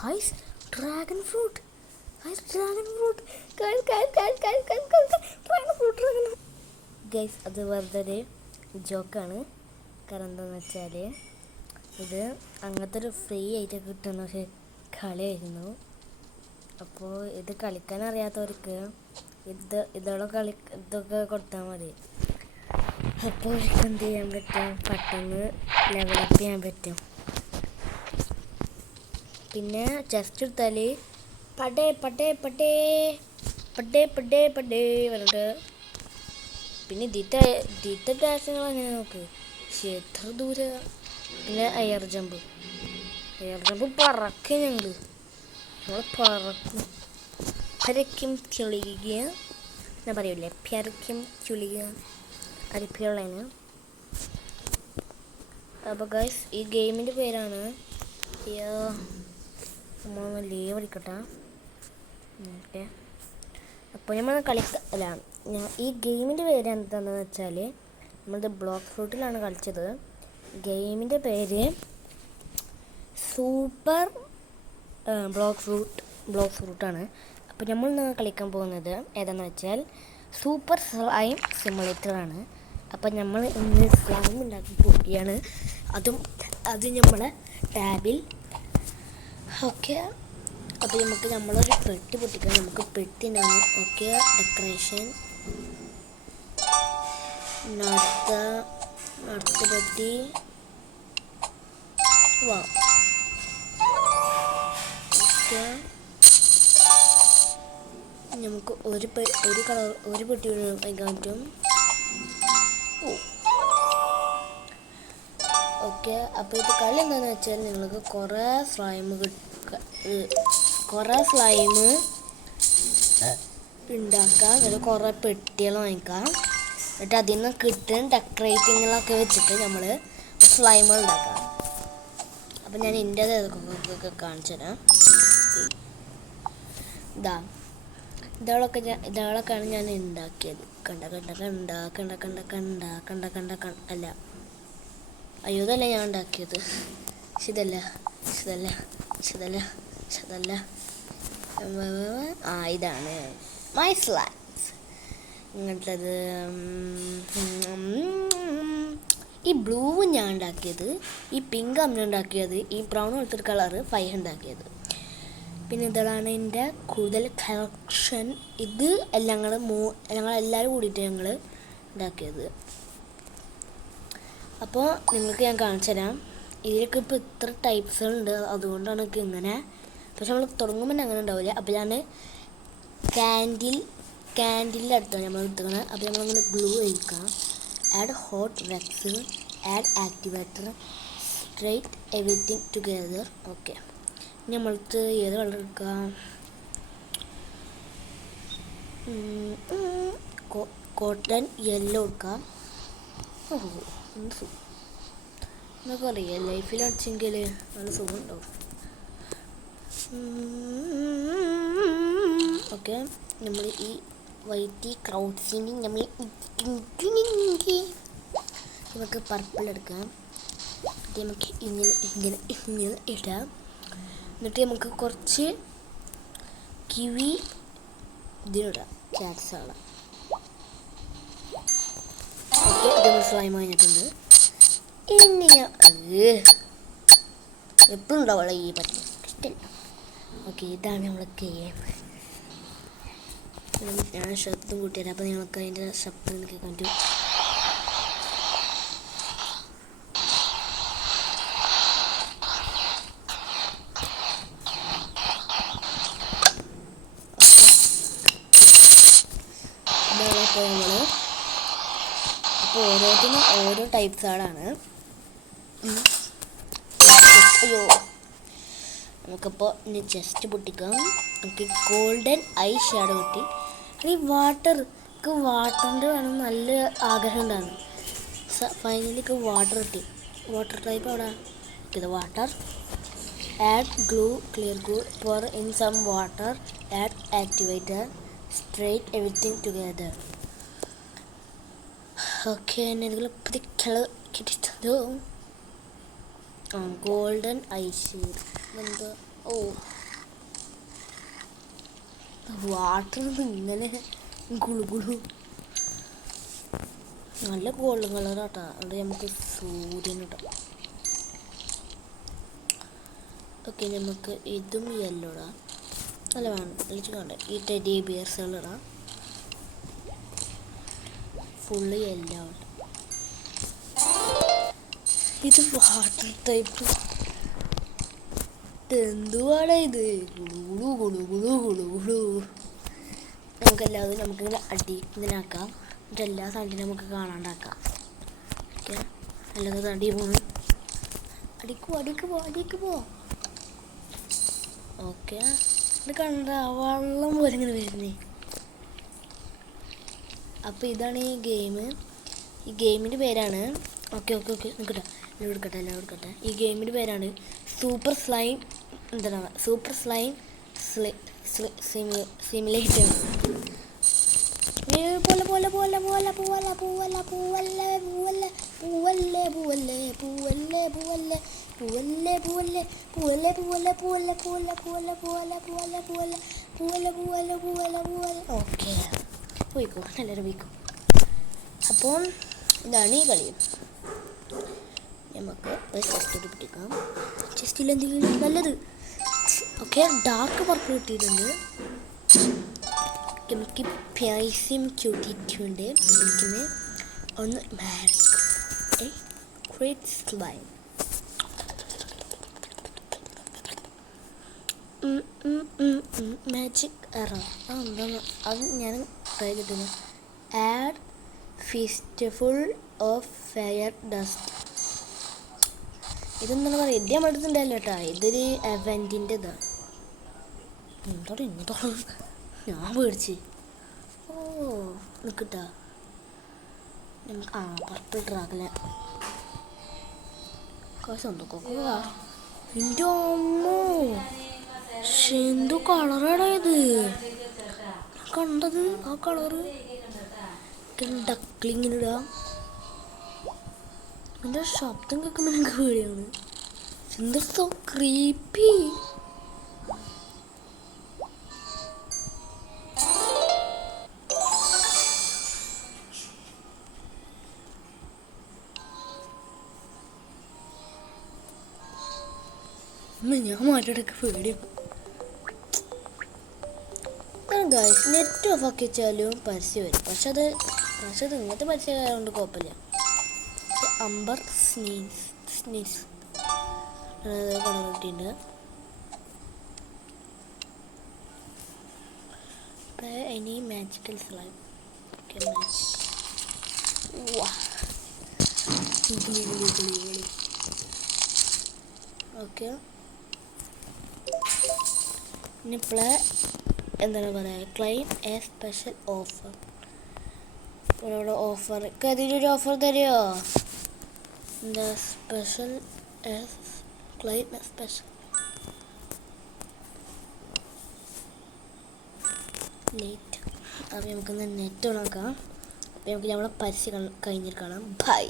Guys dragon fruit. Guys അത് വെറുതെ ഒരു ജോക്കാണ്. കാരണം എന്താണെന്ന് വെച്ചാൽ ഇത് അങ്ങനത്തെ ഒരു ഫ്രീ ആയിട്ട് കിട്ടുന്ന ഒരു കളിയായിരുന്നു. അപ്പോൾ ഇത് കളിക്കാൻ അറിയാത്തവർക്ക് ഇതൊക്കെ കൊടുത്താൽ മതി. അപ്പോൾ എന്ത് ചെയ്യാൻ പറ്റും, പെട്ടെന്ന് ലെവലപ്പ് ചെയ്യാൻ പറ്റും. പിന്നെ ചെസ്റ്റ് എടുത്താൽ പടേ പറഞ്ഞിട്ട് പിന്നെ ദീത്ത ഡാൻസുകൾ അങ്ങനെ നോക്ക്. പക്ഷേ എത്ര ദൂരം. പിന്നെ എയർ ജമ്പ് പറക്കും. ഞങ്ങൾ പറക്കും ചുളിക ഞാൻ പറയൂലേ, പെരക്കും ചുളിക അരിപ്പിയുള്ളതിന്. അപ്പോൾ ഗൈസ് ഈ ഗെയിമിൻ്റെ പേരാണ്, നമ്മളൊന്ന് ലീവ് അടിക്കട്ടെ. ഓക്കെ, അപ്പോൾ നമ്മൾ ഈ ഗെയിമിൻ്റെ പേര് എന്താണെന്ന് വെച്ചാൽ നമ്മളിത് ബ്ലോക്ക് ഫ്രൂട്ടിലാണ് കളിച്ചത്. ഗെയിമിൻ്റെ പേര് സൂപ്പർ ബ്ലോക്ക് ഫ്രൂട്ടാണ്. അപ്പോൾ നമ്മൾ ഇന്ന് കളിക്കാൻ പോകുന്നത് ഏതാണെന്ന് വെച്ചാൽ സൂപ്പർ സ്ലൈം സിമുലേറ്ററാണ്. അപ്പം നമ്മൾ ഇന്ന് സ്ലൈം ഉണ്ടാക്കി പോവുകയാണ്. അത് നമ്മളെ ടാബിൽ. ഓക്കെ, അപ്പോൾ നമ്മളൊരു പെട്ടി പൊട്ടിക്കണം. നമുക്ക് പെട്ടി ഉണ്ടാകും. ഓക്കെ, ഡെക്കറേഷൻ അടുത്ത പെട്ടി. വാ, ഓക്കെ, നമുക്ക് ഒരു പെട്ടി വയ്ക്കാൻ പറ്റും. ഓക്കെ, അപ്പോൾ ഇത് കളി എന്താണെന്ന് വെച്ചാൽ നിങ്ങൾക്ക് കുറേ സ്ലൈം ഉണ്ടാക്കാം. എന്നിട്ട് കുറേ പെട്ടികൾ വാങ്ങിക്കാം. എന്നിട്ട് അതിൽ നിന്ന് കിട്ടുന്ന ഡെക്കറേറ്റിങ്ങുകളൊക്കെ വെച്ചിട്ട് നമ്മൾ സ്ലൈമുകൾ ഉണ്ടാക്കാം. അപ്പം ഞാൻ എൻ്റെ ഇതൊക്കെ കാണിച്ചു തരാം. ഇതോളൊക്കെയാണ് ഞാൻ ഉണ്ടാക്കിയത്. അല്ല, അയ്യോ, ഇതല്ല ഞാൻ ഉണ്ടാക്കിയത്. ഇതല്ല. ഇതാണ് മൈ സ്ലൈംസ്. ഇങ്ങനത്തത് ഈ ബ്ലൂ ഞാൻ ഉണ്ടാക്കിയത്, ഈ പിങ്ക് അമ്മ ഉണ്ടാക്കിയത്, ഈ ബ്രൗൺ പോലത്തെ കളറ് ഫൈവ് ഉണ്ടാക്കിയത്. പിന്നെ ഇതാണ് എൻ്റെ കൂടുതൽ കളക്ഷൻ. ഇത് ഞങ്ങളെല്ലാവരും കൂടിയിട്ട് ഞങ്ങൾ ഉണ്ടാക്കിയത്. അപ്പോൾ നിങ്ങൾക്ക് ഞാൻ കാണിച്ചു തരാം. ഇതിലൊക്കെ ഇപ്പോൾ ഇത്ര ടൈപ്സുകളുണ്ട്, അതുകൊണ്ടാണ് എനിക്ക് ഇങ്ങനെ. പക്ഷെ നമ്മൾ തുടങ്ങുമ്പോൾ അങ്ങനെ ഉണ്ടാവില്ല. അപ്പോൾ ഞാൻ ക്യാൻഡിലിൻ്റെ അടുത്താണ് നമ്മൾ എടുത്തുന്നത്. അപ്പോൾ നമ്മളിങ്ങനെ ഗ്ലൂ ഒഴിക്കാം. Add hot wax, add activator, straight everything together. Okay, നമ്മൾക്ക് ഏത് കളർ എടുക്കാം? കോട്ടൺ യെല്ലോ എടുക്കാം. എന്നൊക്കെ അറിയാം, ലൈഫിൽ അടിച്ചെങ്കിൽ നല്ല സുഖം ഉണ്ടാവും. ഓക്കെ, നമ്മൾ ഈ വൈറ്റ് ക്രൗഡ്സിന് നമുക്ക് പർപ്പിൾ എടുക്കാം. നമുക്ക് ഇങ്ങനെ ഇടാം. എന്നിട്ട് നമുക്ക് കുറച്ച് കിവി ഇതിനിടാം, ക്യാറ്റ്സാണ്. ഓക്കെ, ഇത് സ്ലൈം കഴിഞ്ഞിട്ടുണ്ട്. ഇനി ഞാൻ എപ്പോഴും ഉണ്ടാവുള്ള ഈ പറ്റി ഇഷ്ടമില്ല. ഓക്കെ, ഇതാണ് നമ്മളെ ഗെയിം. ഞാൻ ശബ്ദം കൂട്ടിയത്, അപ്പോൾ നിങ്ങൾക്ക് അതിൻ്റെ ശബ്ദം കേൾക്കാൻ പറ്റും. അപ്പോൾ ഓരോത്തിനും ഓരോ ടൈപ്സ് ആളാണ്. അയ്യോ, നമുക്കപ്പോൾ ഇനി ചെസ്റ്റ് പൊട്ടിക്കാം. നമുക്ക് ഗോൾഡൻ ഐ ഷാഡോ കിട്ടി. ഈ വാട്ടറിൻ്റെ വേണം നല്ല ആഗ്രഹം ഉണ്ടാകും. ഫൈനലിക്ക് വാട്ടർ കിട്ടി. വാട്ടർ ടൈപ്പ് അവിടെ. ഇത് water. Add glue, clear glue, pour in some water, add activator, straight everything together. Okay, ഇതിൽ കളർ കിട്ടിയത് ഗോൾഡൻ ഐ ഷെയ്ഡ്. എന്താ ഓ വാട്ടർ ഇങ്ങനെ ഗുളു ഗുളു നല്ല ഗോൾഡൻ കളറാട്ടാ. അത് നമുക്ക് സൂര്യൻ ഇടാം. ഓക്കെ നമുക്ക് ഇതും യെല്ലോ ഇടാം. അല്ല വേണം വിളിച്ച് കണ്ടേ ഈ ടെഡി ബിയർസുകളിടാം. Full yellow. ഇത് വാട്ടർ ടൈപ്പ് എന്തുവാണ് ഇത്? ഗുളു ഗുളു ഗുളു ഗുളു ഗുളു. നമുക്കെല്ലാവരും നമുക്കിങ്ങനെ ഇങ്ങനെ ആക്കാം. എന്നിട്ട് എല്ലാ സാധനത്തിനും നമുക്ക് കാണാണ്ടാക്കാം. ഓക്കെ അല്ലെങ്കിൽ തണ്ടി പോകണം. അടിക്ക് പോ. ഓക്കെ ഇത് കണ്ട വെള്ളം പോലെ ഇങ്ങനെ വരുന്നേ. അപ്പോൾ ഇതാണ് ഈ ഗെയിം. ഈ ഗെയിമിൻ്റെ പേരാണ് ഓക്കെ നിൽക്കട്ടെ എല്ലാം എടുക്കട്ടെ. ഈ ഗെയിമിൻ്റെ പേരാണ് സൂപ്പർ സ്ലൈം സിമുലേറ്റർ. ഓക്കെ പോയിക്കോ എല്ലാവരും പോയിക്കോ. അപ്പോൾ ഇതാണ് ഈ കളി. നമുക്ക് ചെസ്റ്റ് പിടിക്കാം. ചെസ്റ്റിൽ എന്തെങ്കിലും നല്ലത്. ഓക്കെ ഡാർക്ക് പർപ്പിൾ കിട്ടിയിട്ടുണ്ട്. നമുക്ക് പൈസയും ചൂട്ടിയിട്ടുണ്ട്. പിന്നെ ഒന്ന് ഗ്രേറ്റ് സ്ലൈം. മാജിക് എറർ എന്താണ് അത് ഞാൻ ട്രൈ ചെയ്തിട്ടുണ്ട്. Add fistful of fire dust. ഇതെന്താണ് പറയുക? ഇത് നമ്മൾ എടുത്തിട്ടുണ്ടല്ലോ കേട്ടോ. ഇതൊരു എവൻറ്റിൻ്റെ ഇതാണ്. എന്താണ് ഞാൻ പേടിച്ച്. ഓ നിൽക്കട്ടാ പർപ്പിൾ ഡ്രാഗന് കാശുണ്ടോ? എൻ്റെ അമ്മോ എന്തോ കളറാടാ ഇത് കണ്ടത്. ആ കളറ് ഡക്ലിങ്ങിനിടാം. എൻ്റെ ശബ്ദം കേൾക്കുമ്പോൾ എനിക്ക് പേടിയാണ്. എന്താ സോ ക്രീപ്പി. ഞാൻ മാറ്റിടക്ക് പേടിയാണ്. ഗൈസ് നെറ്റ് ഓഫ് ആക്കി വെച്ചാലും പരസ്യം വരും. പക്ഷെ അത് ഇങ്ങനത്തെ പരസ്യം ആയതുകൊണ്ട് കുഴപ്പമില്ല. അംബർ സ്നീസ് കളർ കിട്ടിയിട്ടുണ്ട്. Any magical slime. ഓക്കെ ഇനി എന്താണ് പറയുക? Claim A special offer. ഇവിടെ ഓഫർ അതിലൊരു ഓഫർ തരുമോ? എന്താ special claim A special late. അപ്പോൾ നമുക്കൊന്ന് നെറ്റ് നോക്കാം. അപ്പോൾ നമുക്ക് നമ്മളെ പരസ്യം കഴിഞ്ഞിട്ട് കാണാം. ബൈ.